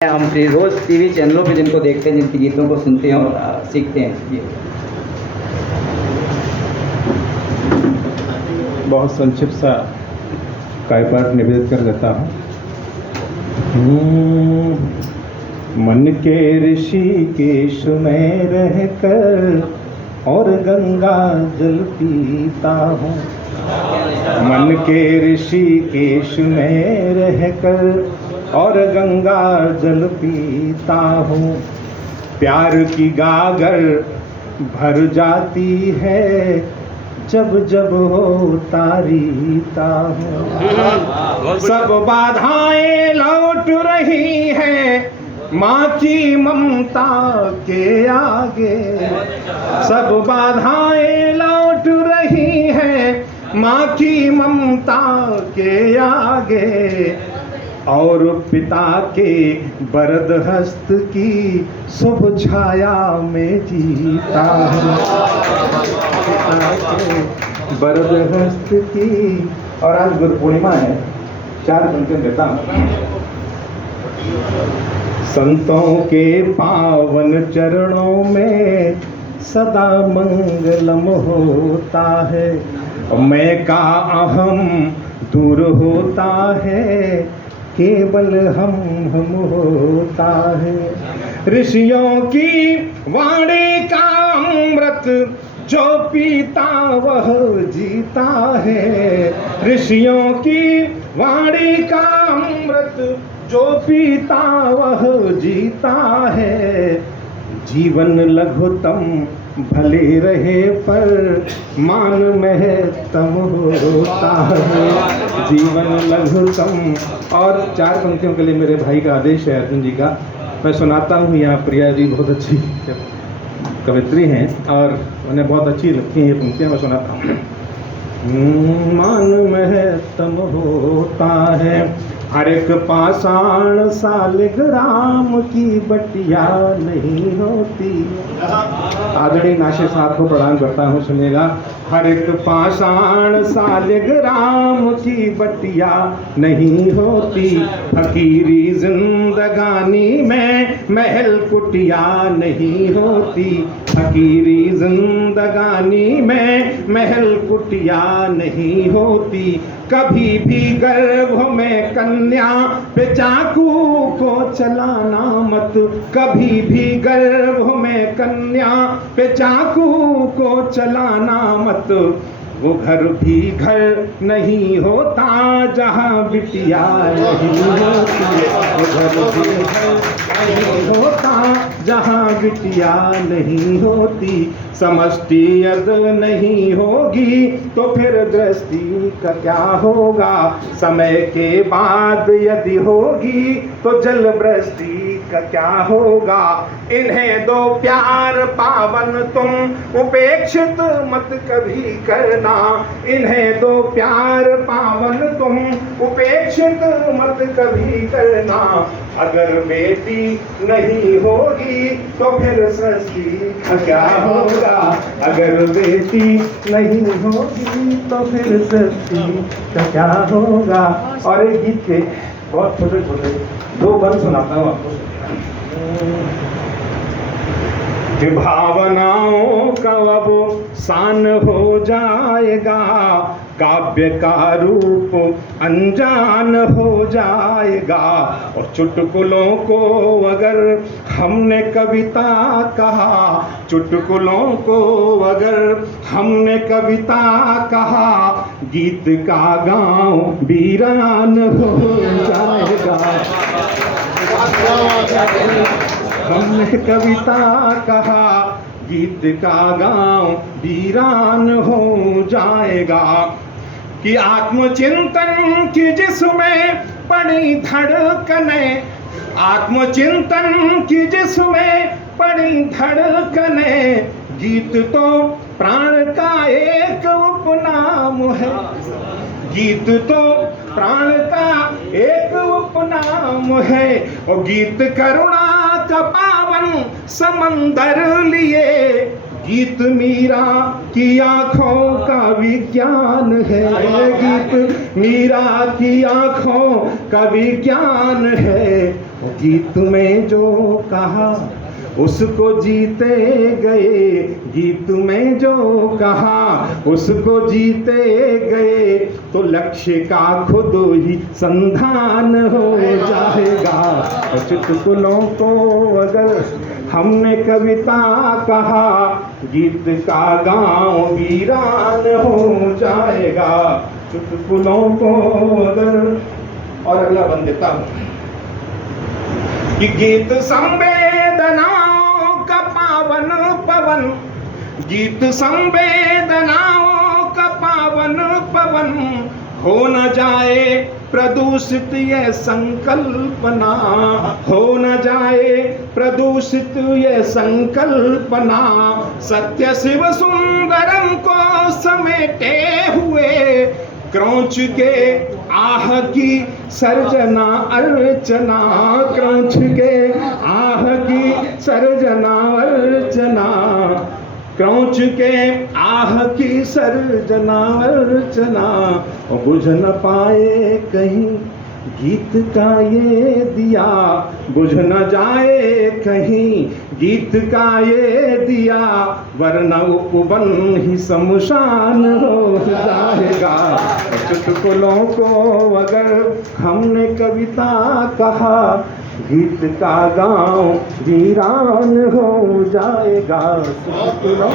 हम रोज टीवी चैनलों पे जिनको देखते हैं, जिनके गीतों को सुनते हैं और सीखते हैं। जी बहुत संक्षिप्त सा काव्यपाठ निवेदित कर देता हूँ। मन के ऋषिकेश में रहकर और गंगा जल पीता हूँ। मन के ऋषिकेश में रहकर और गंगा जल पीता हूँ। प्यार की गागर भर जाती है जब जब हो तारीता हूँ। सब बाधाएं लौट रही हैं माँ की ममता के आगे। सब बाधाएं लौट रही हैं माँ की ममता के आगे। और पिता के वरद हस्त की शुभ छाया में जीता हूँ। पिता के वरद हस्त की। और आज गुरु पूर्णिमा है, 4 पंक्तियां देता हूँ। संतों के पावन चरणों में सदा मंगलम होता है। मैं का अहम दूर होता है, केवल हम होता है। ऋषियों की वाणी का अमृत जो पीता वह जीता है। ऋषियों की वाणी का अमृत जो पीता वह जीता है। जीवन लघुतम भले रहे पर मान महत्तम होता है। जीवन लघुतम। और 4 पंक्तियों के लिए मेरे भाई का आदेश है, अर्जुन जी का, मैं सुनाता हूँ। यहाँ प्रिया जी बहुत अच्छी कवित्री हैं और उन्हें बहुत अच्छी लगती हैं ये पंक्तियाँ, मैं सुनाता हूँ। मान महत्तम होता है हर एक पाषाण सालिग्राम की बटिया नहीं होती। आदरणीय नाशे साहब को प्रणाम करता हूँ, सुनिएगा। हर एक पाषाण सालिग्राम की बटिया नहीं होती। फकीरी जिंदगानी में महल कुटिया नहीं होती। फकीरी जिंदगानी में महल कुटिया नहीं होती। कभी भी गर्भ में कन्या पे चाकू को चलाना मत। कभी भी गर्भ में कन्या पे चाकू को चलाना मत। वो घर भी घर नहीं होता जहाँ बिटिया नहीं होती। वो घर भी घर नहीं होता जहाँ बिटिया नहीं होती। समष्टि यद नहीं होगी तो फिर दृष्टि का क्या होगा। समय के बाद यदि होगी तो जल वृष्टि का क्या होगा। इन्हें दो प्यार पावन तुम उपेक्षित मत कभी करना। इन्हें दो प्यार पावन तुम उपेक्षित मत कभी करना। अगर बेटी नहीं होगी तो फिर सृष्टि का क्या होगा। अगर बेटी नहीं होगी तो फिर सृष्टि का क्या होगा। और एक गीत के बहुत छोटे छोटे 2 बंद सुनाता हूँ आपको। कि भावनाओं का अब सान हो जाएगा। काव्य का रूप अनजान हो जाएगा। और चुटकुलों को अगर हमने कविता कहा। चुटकुलों को अगर हमने कविता कहा। गीत का गाँव वीरान हो जाएगा। हमने कविता कहा गीत का गाँव वीरान हो जाएगा। कि आत्मचिंतन की जिसमें पड़ी धड़कने। आत्मचिंतन की जिसमें पड़ी धड़कने। गीत तो प्राण का एक उपनाम है। गीत तो प्राण का एक उपनाम है। और गीत करुणा का पावन समंदर लिए। गीत मीरा की आंखों का विज्ञान है। गीत मीरा की आंखों का विज्ञान है। गीत में जो कहा उसको जीते गए, गीत में जो कहा उसको जीते गए, तो लक्ष्य का खुद ही संधान हो जाएगा। चुटकुलों को अगर हमने कविता कहा, गीत का गांव वीरान हो जाएगा। चुटकुलों को अगर, और अगला बन देता हूं कि गीत संवेदनाओं का पावन पवन, गीत संवेदनाओं का पावन पवन, हो न जाए प्रदूषित ये संकल्पना, हो न जाए प्रदूषित ये संकल्पना, सत्य शिव सुंदरम को समेटे हुए, क्रौच के आह की सर्जना अर्चना, क्रौच के आह की सर्जना अर्चना, क्रौच के आह की सर्जना अर्चना, बुझ न पाए कहीं गीत का ये दिया, बुझ न जाए कहीं गीत का ये दिया, वरना उपवन ही शमशान हो जाएगा। चुटकुलों को अगर हमने कविता कहा, गीत का गांव वीरान हो जाएगा। चुटकुलों